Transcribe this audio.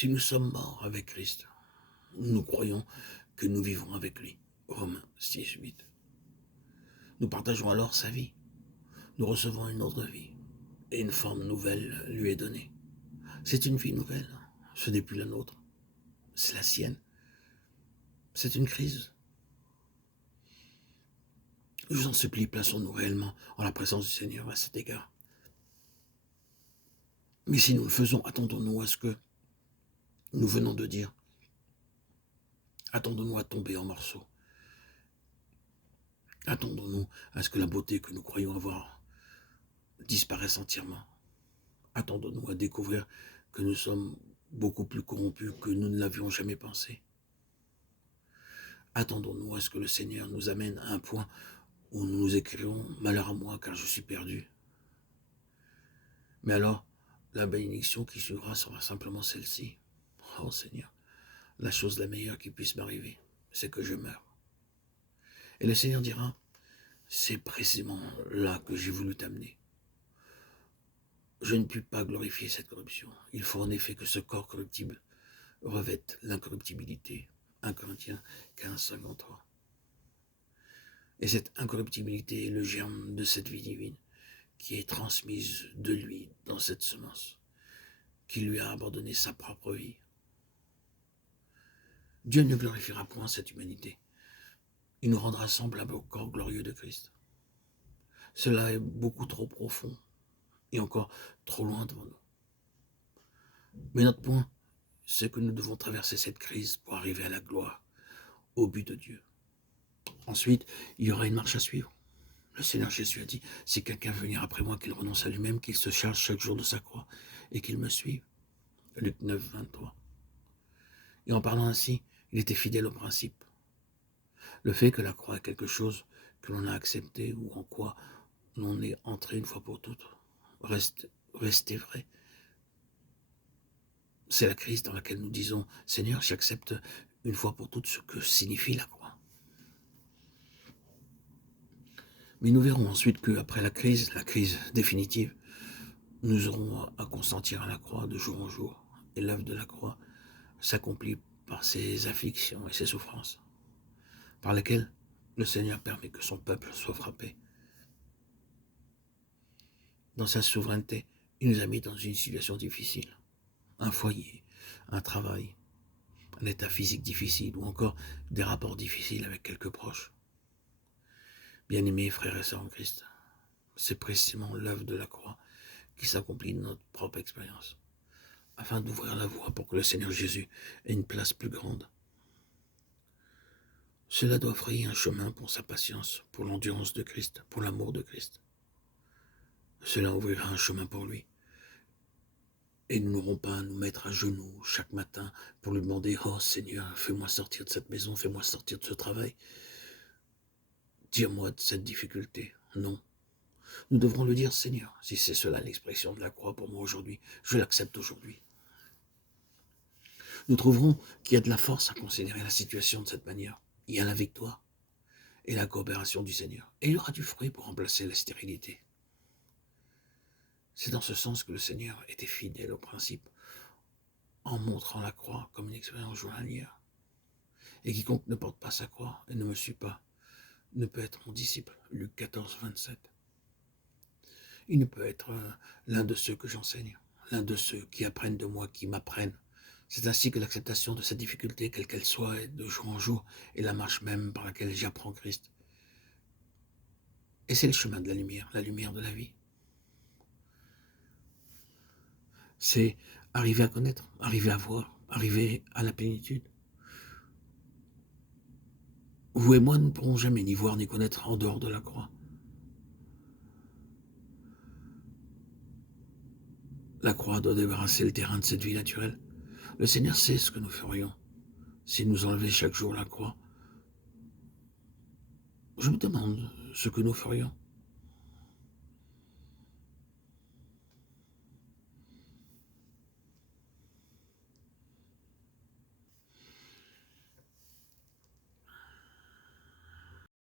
Si nous sommes morts avec Christ, nous croyons que nous vivons avec lui. Romains 6, 8. Nous partageons alors sa vie. Nous recevons une autre vie. Et une forme nouvelle lui est donnée. C'est une vie nouvelle. Ce n'est plus la nôtre. C'est la sienne. C'est une crise. Je vous en supplie, plaçons-nous réellement en la présence du Seigneur à cet égard. Mais si nous le faisons, attendons-nous à ce que nous venons de dire. Attendons-nous à tomber en morceaux. Attendons-nous à ce que la beauté que nous croyons avoir disparaisse entièrement. Attendons-nous à découvrir que nous sommes beaucoup plus corrompus que nous ne l'avions jamais pensé. Attendons-nous à ce que le Seigneur nous amène à un point où nous nous écrions « Malheur à moi, car je suis perdu ». Mais alors, la bénédiction qui suivra sera simplement celle-ci. Oh Seigneur, la chose la meilleure qui puisse m'arriver, c'est que je meure. Et le Seigneur dira, c'est précisément là que j'ai voulu t'amener. Je ne puis pas glorifier cette corruption. Il faut en effet que ce corps corruptible revête l'incorruptibilité. 1 Corinthiens 15, 53. Et cette incorruptibilité est le germe de cette vie divine qui est transmise de lui dans cette semence, qui lui a abandonné sa propre vie. Dieu ne glorifiera point cette humanité. Il nous rendra semblables au corps glorieux de Christ. Cela est beaucoup trop profond et encore trop loin devant nous. Mais notre point, c'est que nous devons traverser cette crise pour arriver à la gloire, au but de Dieu. Ensuite, il y aura une marche à suivre. Le Seigneur Jésus a dit, si quelqu'un veut venir après moi, qu'il renonce à lui-même, qu'il se charge chaque jour de sa croix et qu'il me suive. Luc 9, 23. Et en parlant ainsi, il était fidèle au principe. Le fait que la croix est quelque chose que l'on a accepté ou en quoi l'on est entré une fois pour toutes, restez vrai. C'est la crise dans laquelle nous disons, Seigneur, j'accepte une fois pour toutes ce que signifie la croix. Mais nous verrons ensuite qu'après la crise définitive, nous aurons à consentir à la croix de jour en jour. Et l'œuvre de la croix s'accomplit par ses afflictions et ses souffrances, par lesquelles le Seigneur permet que son peuple soit frappé. Dans sa souveraineté, il nous a mis dans une situation difficile. Un foyer, un travail, un état physique difficile ou encore des rapports difficiles avec quelques proches. Bien-aimés frères et sœurs en Christ, c'est précisément l'œuvre de la croix qui s'accomplit dans notre propre expérience, afin d'ouvrir la voie pour que le Seigneur Jésus ait une place plus grande. Cela doit frayer un chemin pour sa patience, pour l'endurance de Christ, pour l'amour de Christ. Cela ouvrira un chemin pour lui. Et nous n'aurons pas à nous mettre à genoux chaque matin pour lui demander « Oh Seigneur, fais-moi sortir de cette maison, fais-moi sortir de ce travail. Tire-moi de cette difficulté. » Non. Nous devrons lui dire « Seigneur, si c'est cela l'expression de la croix pour moi aujourd'hui, je l'accepte aujourd'hui. » Nous trouverons qu'il y a de la force à considérer la situation de cette manière. Il y a la victoire et la coopération du Seigneur. Et il y aura du fruit pour remplacer la stérilité. C'est dans ce sens que le Seigneur était fidèle au principe, en montrant la croix comme une expérience journalière. Et quiconque ne porte pas sa croix et ne me suit pas, ne peut être mon disciple. Luc 14, 27. Il ne peut être l'un de ceux que j'enseigne, l'un de ceux qui apprennent de moi, qui m'apprennent. C'est ainsi que l'acceptation de cette difficulté, quelle qu'elle soit, de jour en jour, est la marche même par laquelle j'apprends Christ. Et c'est le chemin de la lumière de la vie. C'est arriver à connaître, arriver à voir, arriver à la plénitude. Vous et moi ne pourrons jamais ni voir ni connaître en dehors de la croix. La croix doit débarrasser le terrain de cette vie naturelle. Le Seigneur sait ce que nous ferions s'il nous enlevait chaque jour la croix. Je me demande ce que nous ferions.